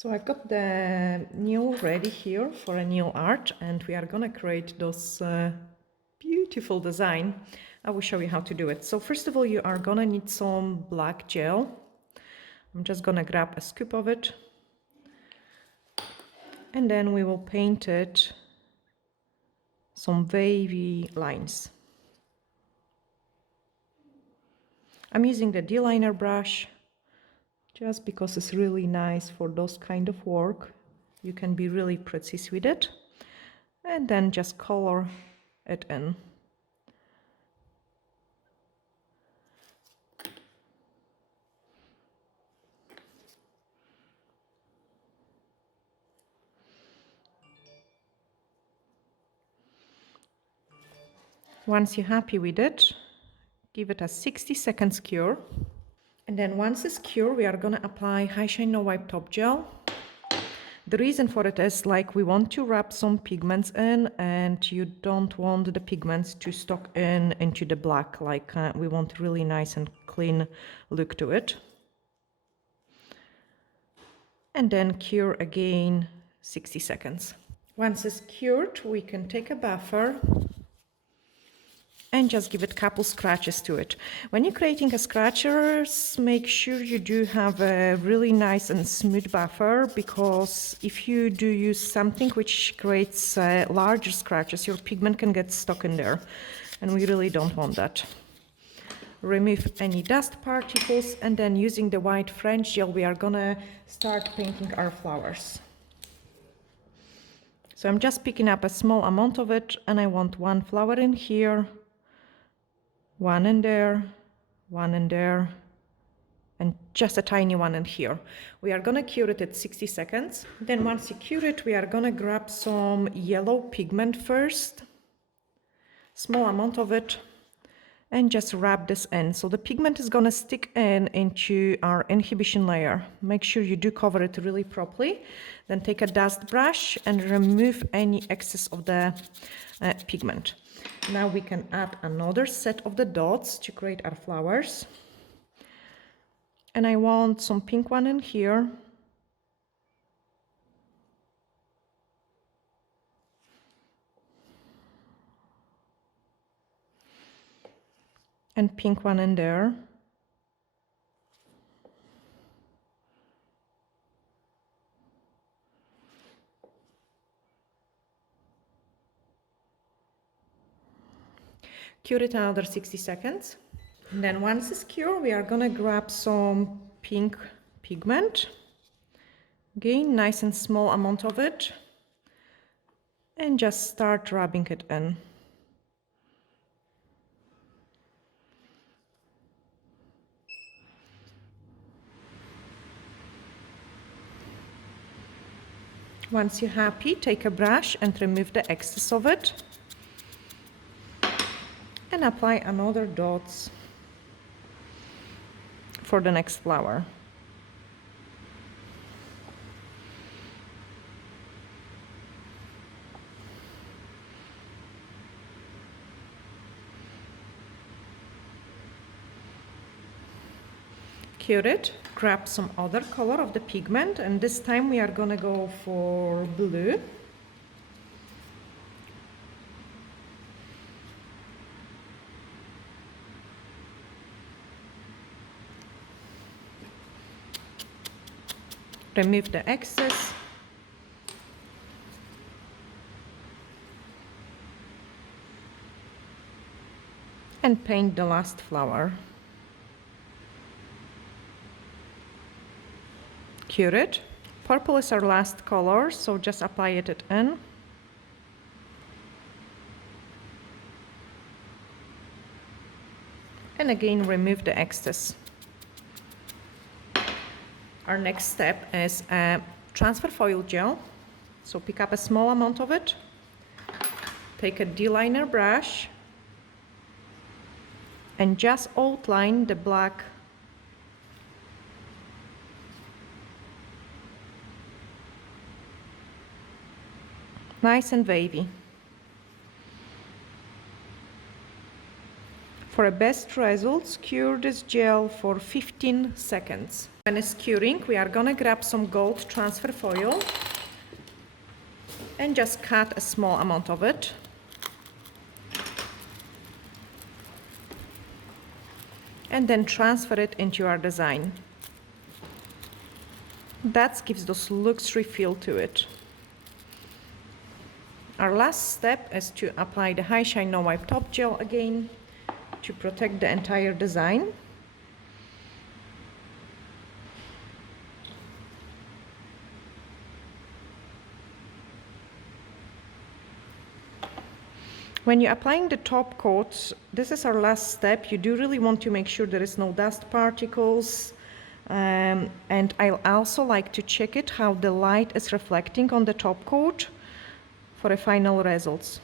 So I've got the nail ready here for a nail art, and we are gonna create those beautiful design. I will show you how to do it. So first of all, you are gonna need some black gel. I'm just gonna grab a scoop of it, and then we will paint it some wavy lines. I'm using the D-liner brush just because it's really nice for those kind of work. You can be really precise with it, and then just color it in. Once you're happy with it, give it a 60 seconds cure. And then once it's cured, we are gonna apply High Shine No Wipe Top Gel. The reason for it is like we want to wrap some pigments in, and you don't want the pigments to stock into the black. Like we want really nice and clean look to it. And then cure again 60 seconds. Once it's cured, we can take a buffer and just give it a couple scratches to it. When you're creating a scratchers, make sure you do have a really nice and smooth buffer, because if you do use something which creates larger scratches, your pigment can get stuck in there, and we really don't want that. Remove any dust particles, and then using the white French gel, we are gonna start painting our flowers. So I'm just picking up a small amount of it, and I want one flower in here, one in there, one in there, and just a tiny one in here. We are gonna cure it at 60 seconds. Then once you cure it, we are gonna grab some yellow pigment first, small amount of it, and just wrap this in. So the pigment is gonna stick into our inhibition layer. Make sure you do cover it really properly. Then take a dust brush and remove any excess of the pigment. Now we can add another set of the dots to create our flowers. And I want some pink one in here. And pink one in there. Cure it another 60 seconds. And then once it's cured, we are gonna grab some pink pigment. Again, nice and small amount of it. And just start rubbing it in. Once you're happy, take a brush and remove the excess of it. And apply another dots for the next flower. Cure it, grab some other color of the pigment, and this time we are gonna go for blue. Remove the excess. And paint the last flower. Cure it. Purple is our last color, so just apply it in. And again, remove the excess. Our next step is a transfer foil gel. So pick up a small amount of it. Take a D-liner brush and just outline the black nice and wavy. For a best results, cure this gel for 15 seconds. When it's curing, we are gonna grab some gold transfer foil and just cut a small amount of it. And then transfer it into our design. That gives those luxury feel to it. Our last step is to apply the High Shine No Wipe Top Gel again to protect the entire design. When you're applying the top coat, this is our last step. You do really want to make sure there is no dust particles. And I also like to check it how the light is reflecting on the top coat for a final results.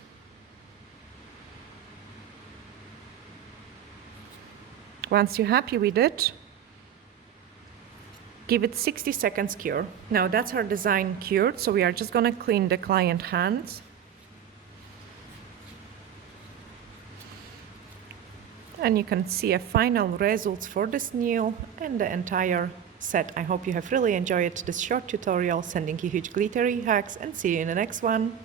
Once you're happy with it, give it 60 seconds cure. Now that's our design cured, so we are just gonna clean the client hands. And you can see a final results for this nail and the entire set. I hope you have really enjoyed this short tutorial, sending you huge glittery hugs, and see you in the next one.